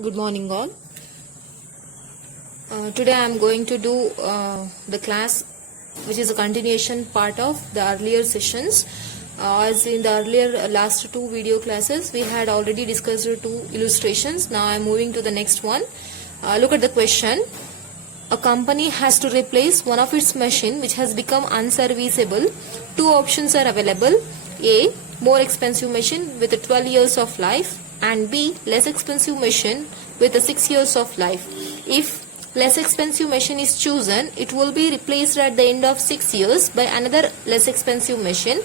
Good morning all. Today I am going to do the class which is a continuation part of the earlier sessions. As in the earlier last two video classes we had already discussed two illustrations. Now I am moving to the next one. Look at the question. A company has to replace one of its machine which has become unserviceable. Two options are available. A. More expensive machine with 12 years of life, and B. Less expensive machine with 6 years of life. If less expensive machine is chosen, it will be replaced at the end of 6 years by another less expensive machine.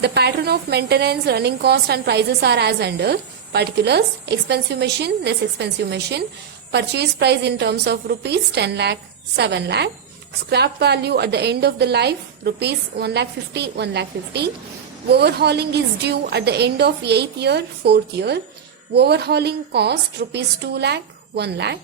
The pattern of maintenance, running cost and prices are as under. Particulars: expensive machine, less expensive machine. Purchase price in terms of rupees 10 lakh, 7 lakh. Scrap value at the end of the life, rupees 1 lakh 50, 1 lakh 50. Overhauling is due at the end of 8th year, 4th year. Overhauling cost rupees 2 lakh, 1 lakh.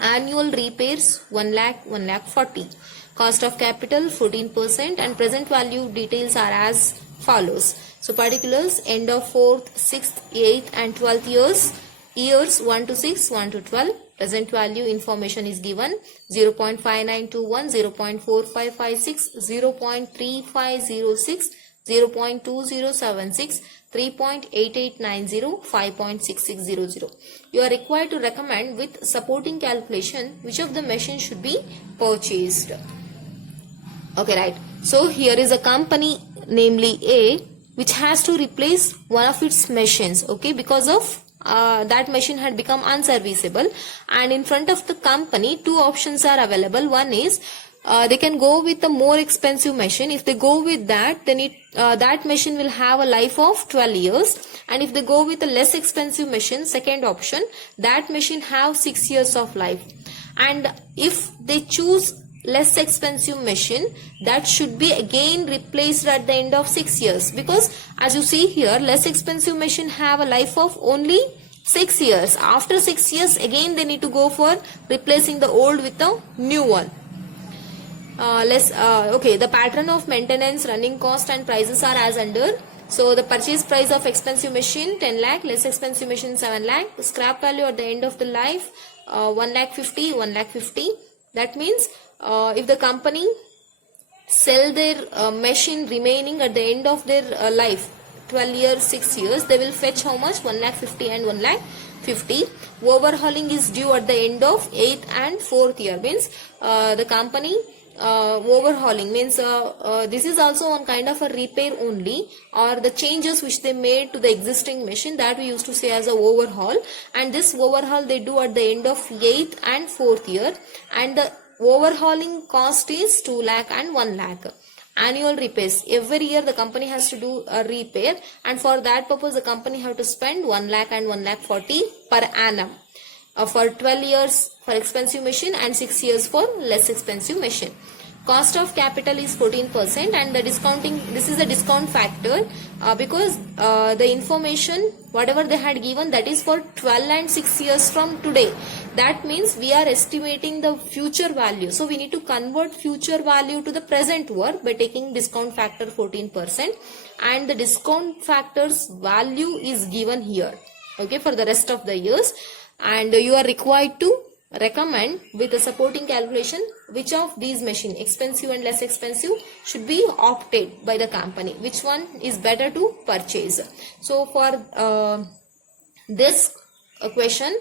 Annual repairs 1 lakh, 1 lakh 40. Cost of capital 14% and present value details are as follows. So particulars: end of 4th, 6th, 8th and 12th years. Years 1 to 6, 1 to 12. Present value information is given: 0.5921, 0.4556, 0.3506, 0.2076, 3.8890, 5.6600. You are required to recommend with supporting calculation which of the machines should be purchased. Okay, right. So here is a company, namely A, which has to replace one of its machines, okay, because of that machine had become unserviceable, and in front of the company two options are available. One is they can go with the more expensive machine. If they go with that, then that machine will have a life of 12 years, and if they go with a less expensive machine, second option, that machine have 6 years of life. And if they choose less expensive machine, that should be again replaced at the end of 6 years, because as you see here, less expensive machine have a life of only 6 years. After 6 years again they need to go for replacing the old with the new one. Okay, the pattern of maintenance, running cost and prices are as under. So the purchase price of expensive machine 10 lakh, less expensive machine 7 lakh. Scrap value at the end of the life 1 lakh 50, 1 lakh 50. That means if the company sell their machine remaining at the end of their life, 12 years, 6 years, they will fetch how much? 1 lakh 50 and 1 lakh 50. Overhauling is due at the end of 8th and 4th year. Means the company overhauling means this is also one kind of a repair only, or the changes which they made to the existing machine, that we used to say as a overhaul. And this overhaul they do at the end of 8th and 4th year, and the overhauling cost is 2 lakh and 1 lakh. Annual repairs, every year the company has to do a repair, and for that purpose the company have to spend 1 lakh and 1 lakh 40 per annum for 12 years for expensive machine and 6 years for less expensive machine. Cost of capital is 14%, and the discounting, this is the discount factor because the information whatever they had given, that is for 12 and 6 years from today. That means we are estimating the future value, so we need to convert future value to the present worth by taking discount factor 14%, and the discount factor's value is given here, okay, for the rest of the years. And you are required to recommend with a supporting calculation which of these machine, expensive and less expensive, should be opted by the company, which one is better to purchase. So for this question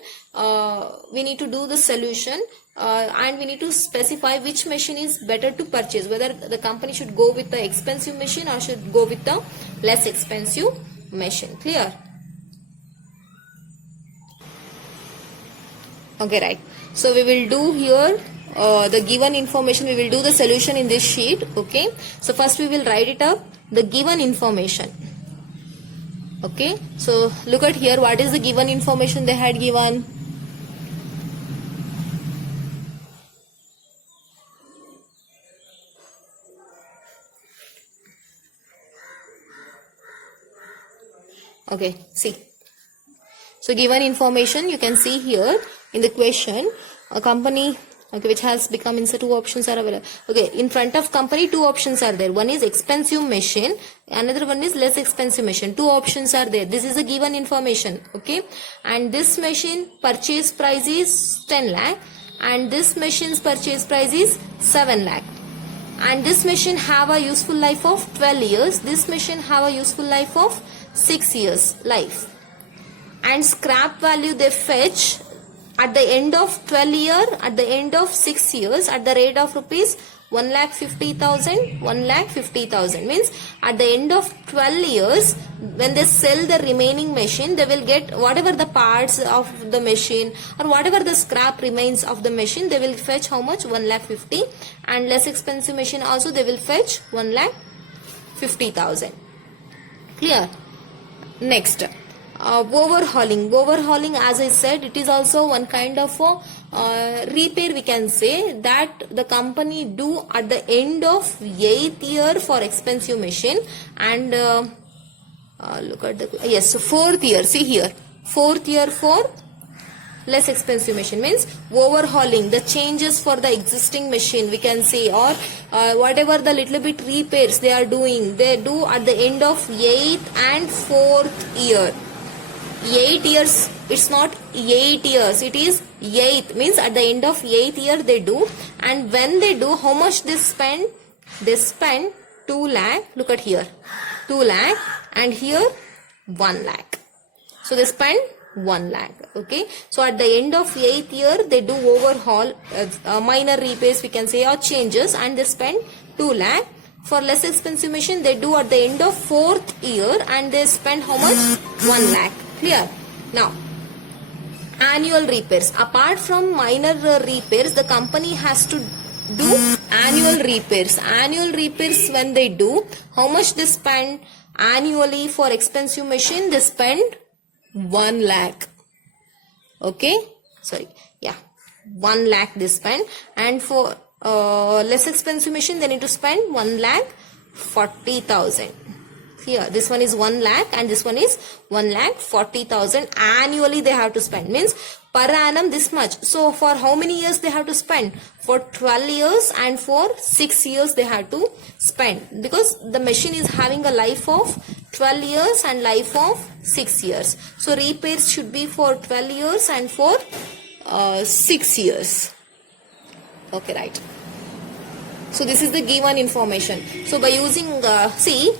we need to do the solution and we need to specify which machine is better to purchase, whether the company should go with the expensive machine or should go with the less expensive machine. Clear? Okay, right. So we will do here the given information. We will do the solution in this sheet. Okay. So first we will write it up, the given information. Okay. So look at here. What is the given information they had given? Okay. See. So given information you can see here in the question, a company Okay, which has become insert, two options are available. Okay, in front of company, two options are there. One is expensive machine, another one is less expensive machine. Two options are there. This is a given information. Okay, and this machine purchase price is 10 lakh, and this machine's purchase price is 7 lakh. And this machine have a useful life of 12 years. This machine have a useful life of 6 years life. And scrap value they fetch at the end of 12 year, at the end of 6 years, at the rate of rupees 1,50,000, 1,50,000 means at the end of 12 years, when they sell the remaining machine, they will get whatever the parts of the machine or whatever the scrap remains of the machine, they will fetch how much? 1,50,000. And less expensive machine also they will fetch 1,50,000. Clear? Next. Overhauling, as I said, it is also one kind of repair, we can say, that the company do at the end of 8th year for expensive machine, and look at the, yes, 4th year, see here, 4th year for less expensive machine, means overhauling, the changes for the existing machine, we can say, or whatever the little bit repairs they are doing, they do at the end of 8th and 4th year. 8 years, it's not 8 years, it is 8th, means at the end of 8th year they do. And when they do, how much they spend? They spend 2 lakh, look at here, 2 lakh, and here 1 lakh. So they spend 1 lakh. Okay, so at the end of 8th year they do overhaul, minor repairs we can say, or changes, and they spend 2 lakh. For less expensive machine they do at the end of 4th year, and they spend how much? 1 lakh. Clear? Now, annual repairs. Apart from minor repairs, the company has to do annual repairs. Annual repairs, when they do, how much they spend annually for expensive machine? They spend 1 lakh. Okay? Sorry. Yeah. 1 lakh they spend. And for less expensive machine, they need to spend 1,40,000. Here, this one is 1 lakh and this one is 1,40,000 annually they have to spend. Means per annum this much. So for how many years they have to spend? For 12 years and for 6 years they have to spend. Because the machine is having a life of 12 years and life of 6 years. So repairs should be for 12 years and for 6 years. Okay, right. So this is the given information. So by using, see,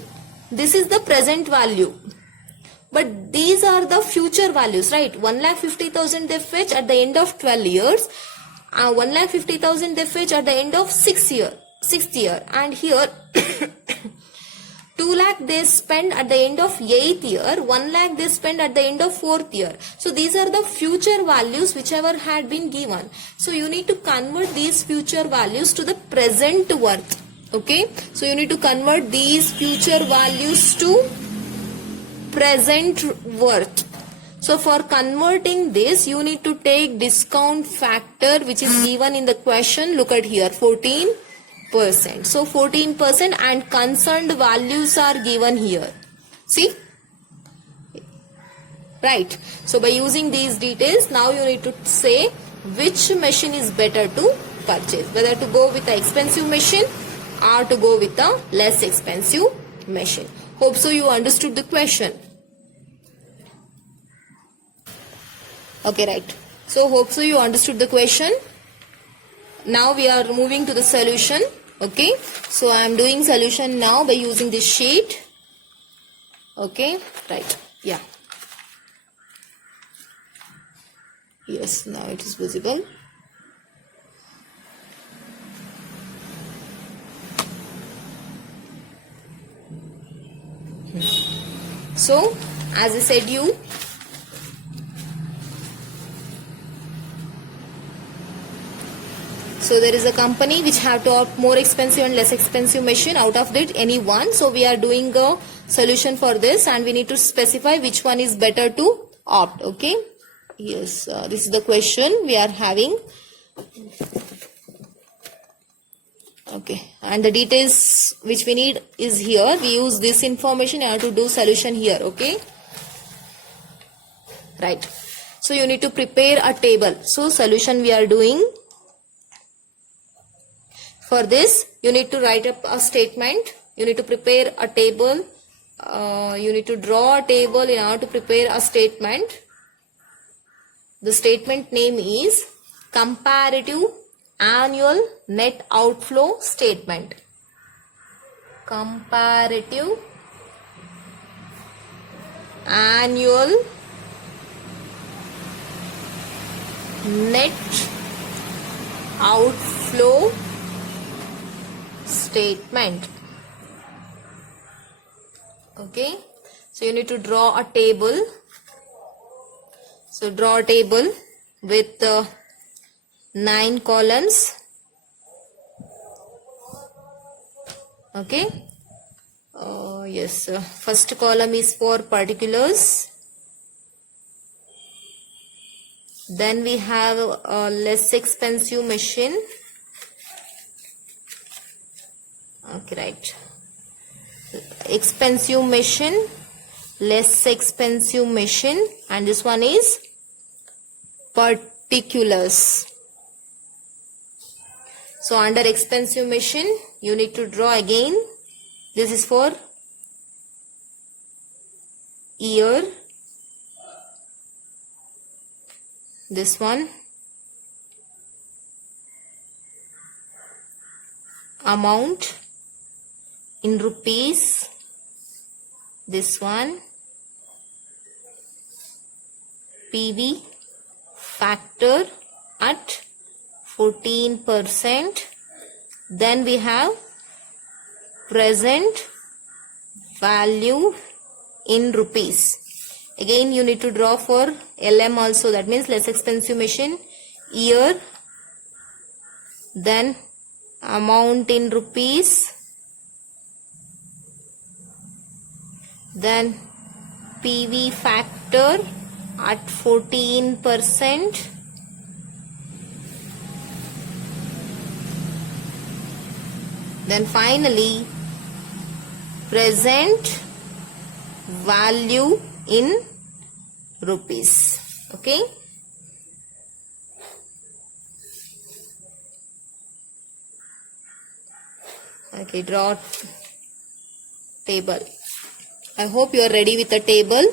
this is the present value. But these are the future values, right? 1,50,000 they fetch at the end of 12 years. 1,50,000 they fetch at the end of 6th year. And here 2 lakh they spend at the end of 8th year. 1 lakh they spend at the end of 4th year. So these are the future values whichever had been given. So you need to convert these future values to the present worth. Okay, so you need to convert these future values to present worth. So for converting this, you need to take discount factor which is given in the question. Look at here, 14%. So 14% and concerned values are given here. See? Right. So by using these details, now you need to say which machine is better to purchase. Whether to go with the expensive machine or to go with a less expensive machine. Hope so you understood the question. Okay, right. So hope so you understood the question. Now we are moving to the solution. Okay. So I am doing solution now by using this sheet. Okay, right. Yeah. Yes, now it is visible. So, as I said you, so there is a company which have to opt more expensive and less expensive machine. Out of that, any one. So we are doing a solution for this, and we need to specify which one is better to opt. Okay. Yes, this is the question we are having. Okay, and the details which we need is here. We use this information in order to do solution here. Okay, right. So you need to prepare a table. So solution we are doing. For this, you need to write up a statement. You need to prepare a table. You need to draw a table in order to prepare a statement. The statement name is Comparative Annual Net Outflow Statement. Comparative Annual Net Outflow Statement. Okay, so you need to draw a table. So draw a table with 9 columns. Okay. Yes. First column is for particulars. Then we have a less expensive machine. Okay, right. Expensive machine, less expensive machine, and this one is particulars. So under expensive machine, you need to draw again. This is for year. This one amount in rupees. This one PV factor at 14%. Then we have present value in rupees. Again you need to draw for LM also, that means less expensive machine, year, then amount in rupees, then PV factor at 14%, then finally present value in rupees. Okay. Okay, draw table. I hope you are ready with the table.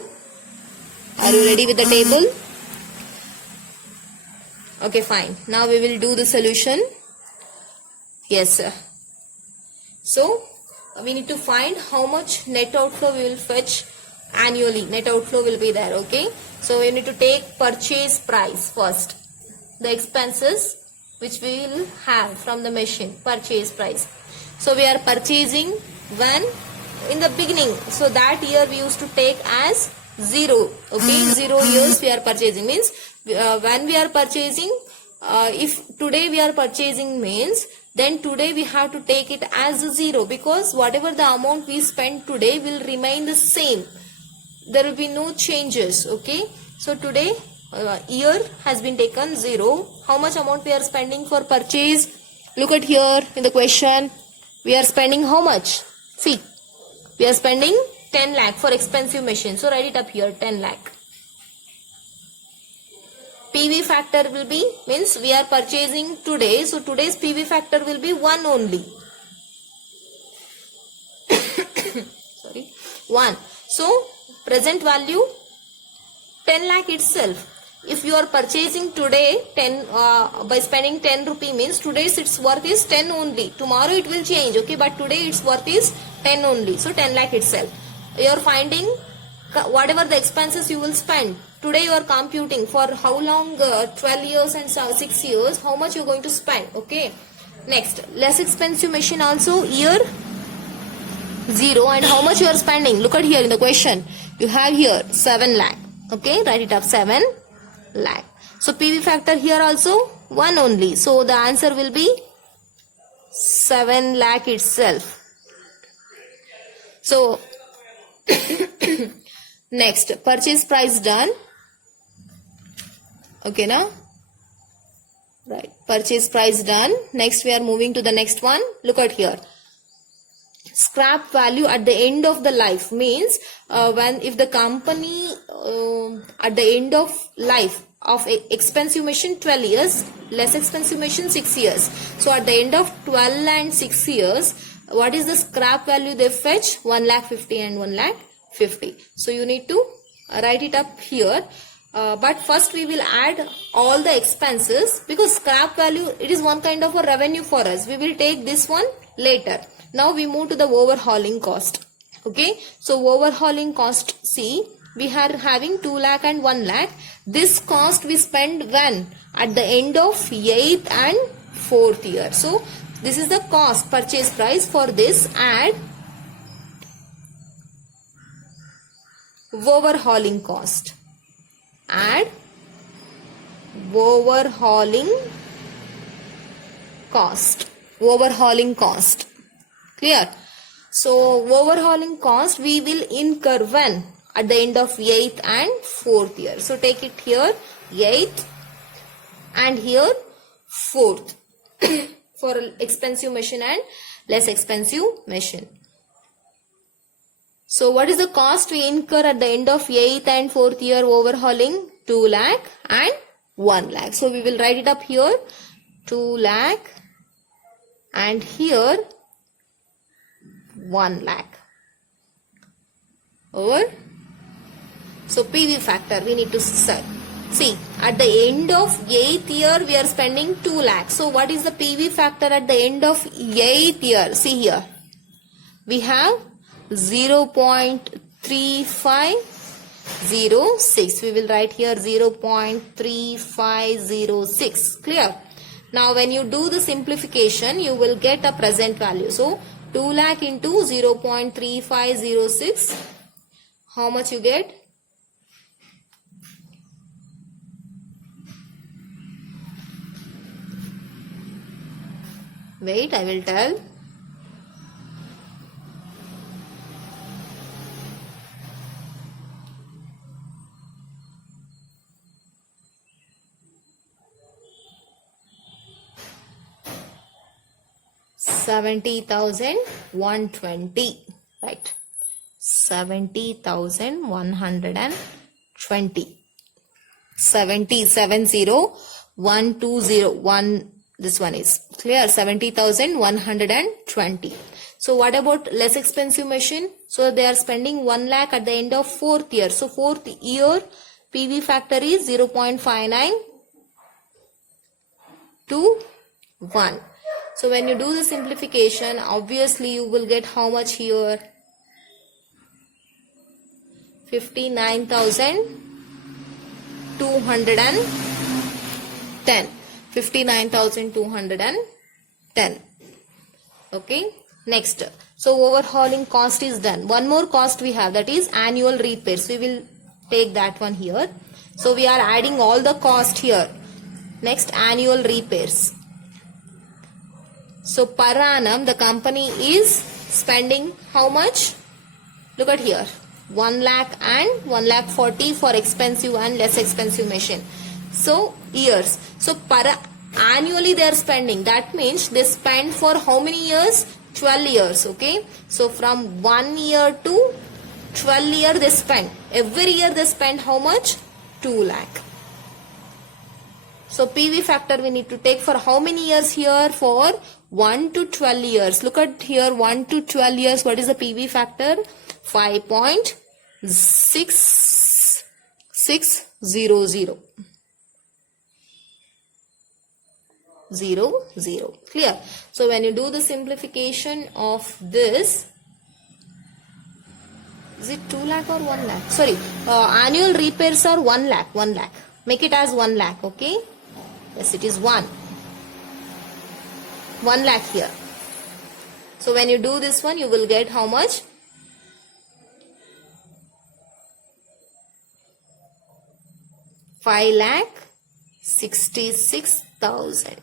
Are you ready with the table? Okay, fine. Now we will do the solution. Yes, sir. So we need to find how much net outflow we will fetch annually. Net outflow will be there. Okay. So we need to take purchase price first. The expenses which we will have from the machine. Purchase price. So we are purchasing when in the beginning. So that year we used to take as 0. Okay. 0 years we are purchasing. Means when we are purchasing, if today we are purchasing means, then today we have to take it as 0, because whatever the amount we spend today will remain the same. There will be no changes. Okay. So today year has been taken 0. How much amount we are spending for purchase? Look at here in the question. We are spending how much? See, we are spending 10 lakh for expensive machine. So write it up here, 10 lakh. PV factor will be, means we are purchasing today. So today's PV factor will be 1 only. Sorry, 1. So present value 10 lakh itself. If you are purchasing today 10 by spending 10 rupee, means today's its worth is 10 only. Tomorrow it will change. Okay, but today its worth is 10 only. So 10 lakh itself. You are finding whatever the expenses you will spend. Today you are computing for how long, 12 years and 6 years, how much you are going to spend. Okay. Next, less expensive machine also, year 0, and how much you are spending. Look at here in the question. You have here 7 lakh. Okay, write it up, 7 lakh. So PV factor here also 1 only. So the answer will be 7 lakh itself. So next, purchase price done. Okay, now right, purchase price done. Next we are moving to the next one. Look at here. Scrap value at the end of the life means if the company at the end of life of expensive machine 12 years, less expensive machine 6 years. So at the end of 12 and 6 years, what is the scrap value they fetch? 1,50,000 and 1,50,000. So you need to write it up here. But first we will add all the expenses, because scrap value, it is one kind of a revenue for us. We will take this one later. Now we move to the overhauling cost. Okay, so overhauling cost, see, we are having 2 lakh and 1 lakh. This cost we spend when? At the end of 8th and 4th year. So this is the cost, purchase price for this. Add overhauling cost. Add overhauling cost. Overhauling cost. Clear? So overhauling cost we will incur when? At the end of 8th and 4th year. So take it here 8th and here 4th for expensive machine and less expensive machine. So what is the cost we incur at the end of 8th and 4th year overhauling? 2 lakh and 1 lakh. So we will write it up here 2 lakh and here 1 lakh. Over. So PV factor we need to set. See, at the end of 8th year we are spending 2 lakhs. So what is the PV factor at the end of 8th year? See here. We have 0.3506. We will write here 0.3506. Clear? Now when you do the simplification, you will get a present value. So 2 lakh into 0.3506. How much you get? Wait, I will tell. $70,120, right? 70,120. 70,120. This one is clear. 70,120. So what about less expensive machine? So they are spending 1 lakh at the end of 4th year. So 4th year PV factor is 0.59 to 1. So when you do the simplification, obviously you will get how much here? 59,210. 59,210. Okay. Next. So overhauling cost is done. One more cost we have, that is annual repairs. We will take that one here. So we are adding all the cost here. Next, annual repairs. So per annum the company is spending how much? Look at here. 1 lakh and 1,40,000 for expensive and less expensive machine. So years. So per annually they are spending. That means they spend for how many years? 12 years. Okay. So from 1 year to 12 year they spend. Every year they spend how much? 2 lakh. So PV factor we need to take for how many years here? For 1 to 12 years. Look at here, 1 to 12 years. What is the PV factor? 5.6600. 00. Clear? So when you do the simplification of this, is it 2 lakh or 1 lakh? Sorry, annual repairs are 1 lakh. 1 lakh. Make it as 1 lakh. Okay. Yes, it is 1 lakh here. So when you do this one, you will get how much? 5,66,000.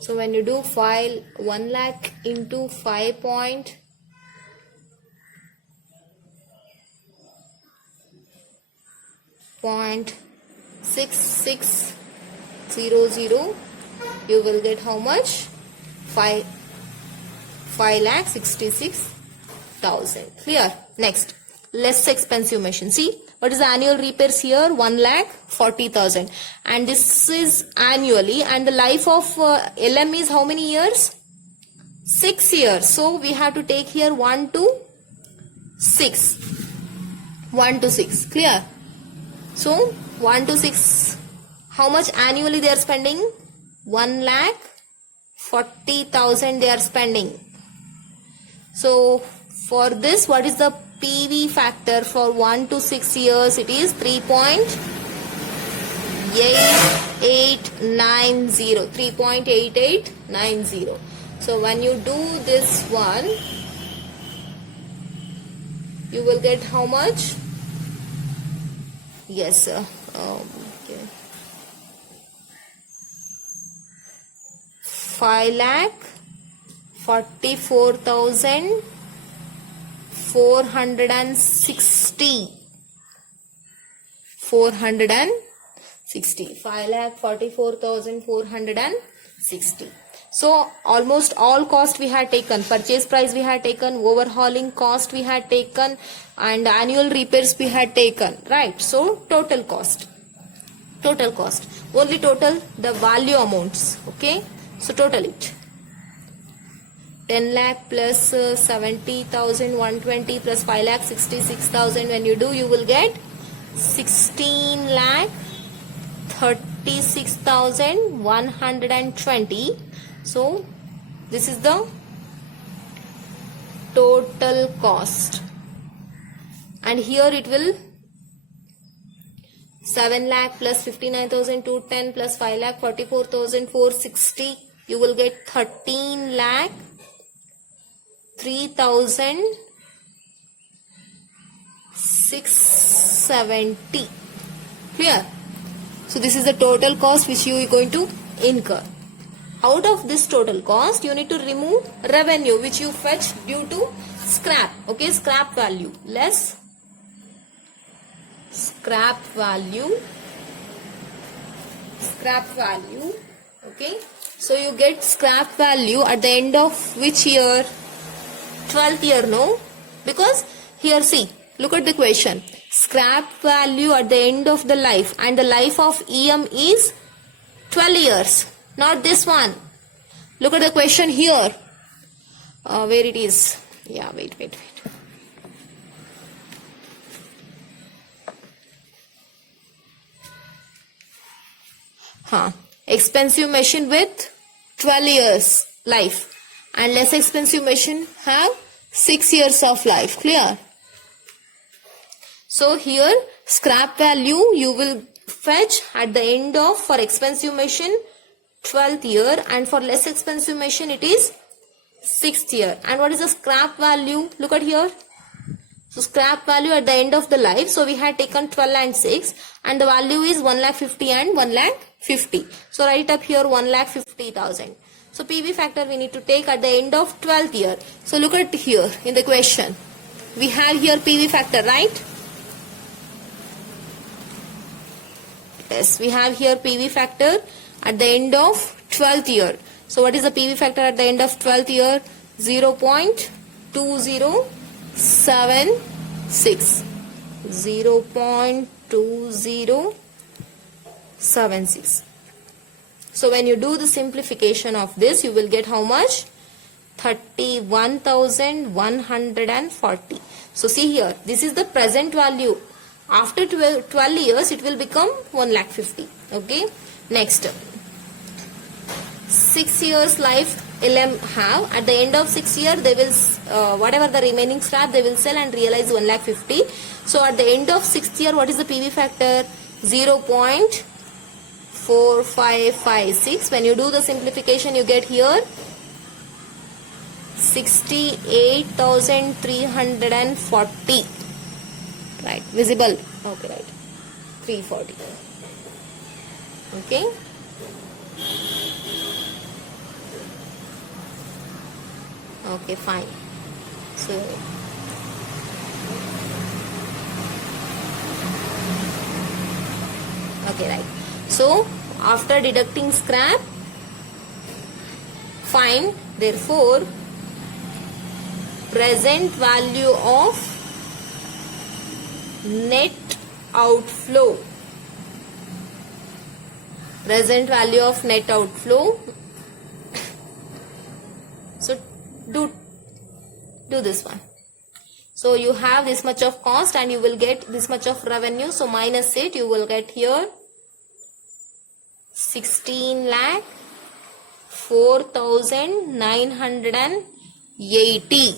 So when you do 1 lakh into 5.6600, you will get how much? 5,66,000. 60,000. Clear? Next, less expensive machine. See, what is the annual repairs here? 1,40,000. And this is annually. And the life of LM is how many years? 6 years. So we have to take here 1 to 6. 1 to 6. Clear? So 1 to 6. How much annually they are spending? 1,40,000 they are spending. So for this, what is the PV factor for 1 to 6 years? It is 3.8890. 3.8890. So when you do this one, you will get how much? Yes, sir. Okay. 5,44,460. 5,44,460. So almost all cost we had taken. Purchase price we had taken, overhauling cost we had taken, and annual repairs we had taken, right? So total cost. Only total the value amounts. Okay, so total it. 10 lakh plus 70,120 plus 5 lakh 66,000. When you do, you will get 16 lakh 36,120. So this is the total cost. And here it will 7 lakh plus 59,210 plus 5 lakh 44,460. You will get 13 lakh 3,670. Clear? So this is the total cost which you are going to incur. Out of this total cost, you need to remove revenue which you fetch due to scrap. Okay, scrap value less scrap value. Okay, so you get scrap value at the end of which year? 12th year, no? Because here, see, look at the question. Scrap value at the end of the life, and the life of EM is 12 years. Not this one. Look at the question here. Where it is? Yeah, wait. Expensive machine with 12 years life, and less expensive machine have 6 years of life. Clear? So here scrap value you will fetch at the end of, for expensive machine, 12th year, and for less expensive machine it is 6th year. And what is the scrap value? Look at here. So scrap value at the end of the life. So we had taken 12 and 6, and the value is 1,50,000 and 1,50,000. So write it up here 1,50,000. So PV factor we need to take at the end of 12th year. So look at here in the question. We have here PV factor, right? Yes, we have here PV factor at the end of 12th year. So what is the PV factor at the end of 12th year? 0.2076. 0.2076. So when you do the simplification of this, you will get how much? 31,140. So see here, this is the present value. After 12 years, it will become 1,50,000. Okay. Next, 6 years life LM have. At the end of 6 year, they will whatever the remaining scrap they will sell and realize 1,50,000. So at the end of 6th year, what is the PV factor? 0.4556. When you do the simplification, you get here 68,340. Right, visible. Okay, right. 340. Okay. Okay, fine. So okay, right. So after deducting scrap, fine. Therefore, present value of net outflow. Present value of net outflow. So do this one. So you have this much of cost and you will get this much of revenue. So minus it, you will get here 16 lakh 4,980.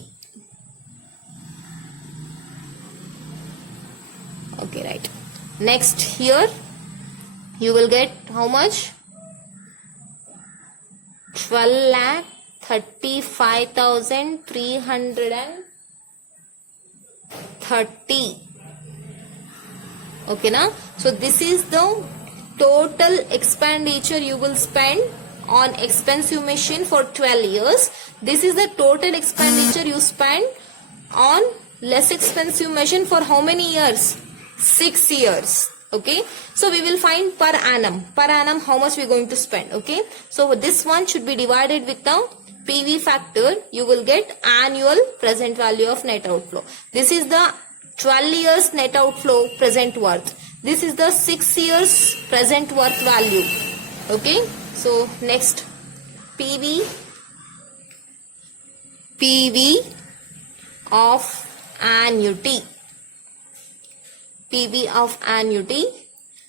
Okay, right. Next here you will get how much? 12 lakh 35,330. Okay, now so this is the total expenditure you will spend on expensive machine for 12 years. This is the total expenditure you spend on less expensive machine for how many years? 6 years. Okay, so we will find per annum how much we are going to spend. Okay, so this one should be divided with the PV factor. You will get annual present value of net outflow. This is the 12 years net outflow present worth. This is the 6 years present worth value. Okay, so next PV of annuity. PV of annuity.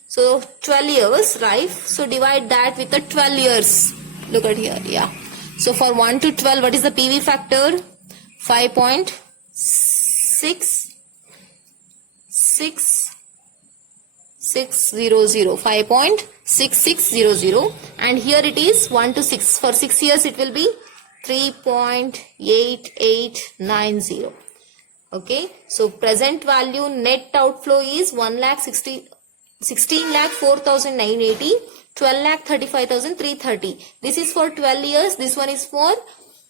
So 12 years, right? So divide that with the 12 years. Look at here, yeah. So for 1 to 12, what is the PV factor? 5.6600. And here it is 1 to 6. For 6 years it will be 3.8890. Okay, so present value net outflow is 16,04,980, 12,35,330. This is for 12 years. This one is for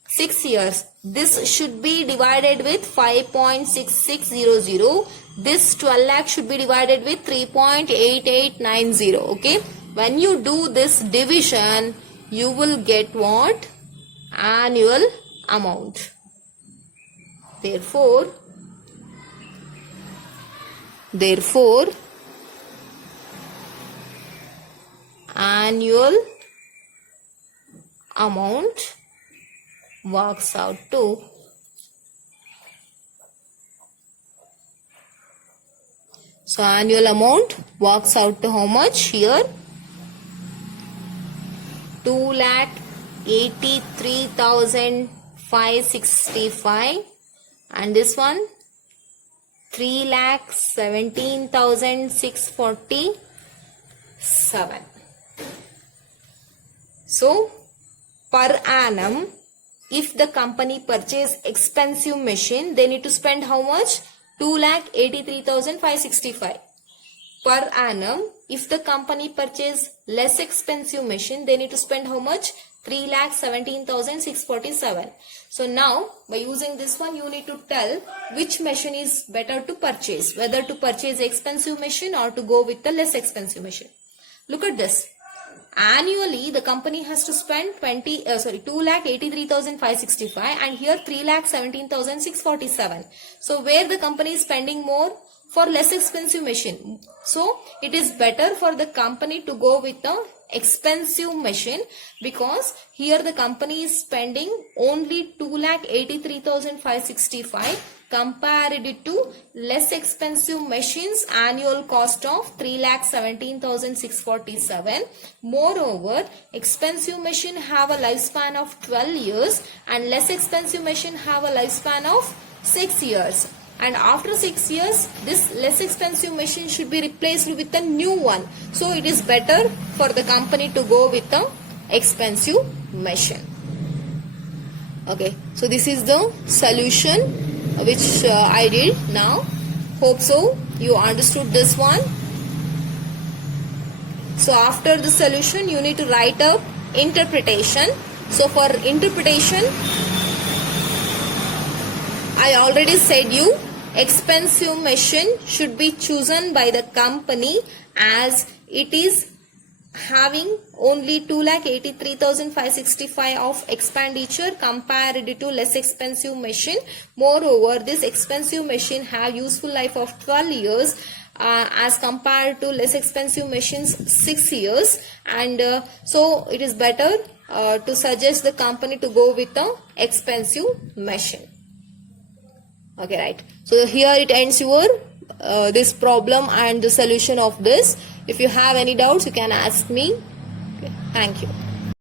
6 years. This should be divided with 5.6600. This 12 lakh should be divided with 3.8890. Okay, when you do this division, you will get what? Annual amount. Therefore, annual amount works out to annual amount works out to how much here? 2,83,565, and this one 3,17,647. So per annum, if the company purchase expensive machine, they need to spend how much? 2,83,565. Per annum, if the company purchase less expensive machine, they need to spend how much? 3,17,647. So now by using this one, you need to tell which machine is better to purchase, whether to purchase expensive machine or to go with the less expensive machine. Look at this. Annually, the company has to spend 2,83,565 and here 3,17,647. So where the company is spending more? For less expensive machine. So it is better for the company to go with the expensive machine, because here the company is spending only 2,83,565 compared to less expensive machines annual cost of 3,17,647. Moreover, expensive machine have a lifespan of 12 years and less expensive machine have a lifespan of 6 years. And after 6 years, this less expensive machine should be replaced with a new one. So it is better for the company to go with the expensive machine. Okay, so this is the solution which I did now. Hope so you understood this one. So after the solution, you need to write up interpretation. So for interpretation, I already said you, expensive machine should be chosen by the company as it is having only 2,83,565 of expenditure compared to less expensive machine. Moreover, this expensive machine have useful life of 12 years as compared to less expensive machines 6 years, and so it is better to suggest the company to go with the expensive machine. Okay, right. So here it ends your this problem and the solution of this. If you have any doubts, you can ask me. Okay, thank you.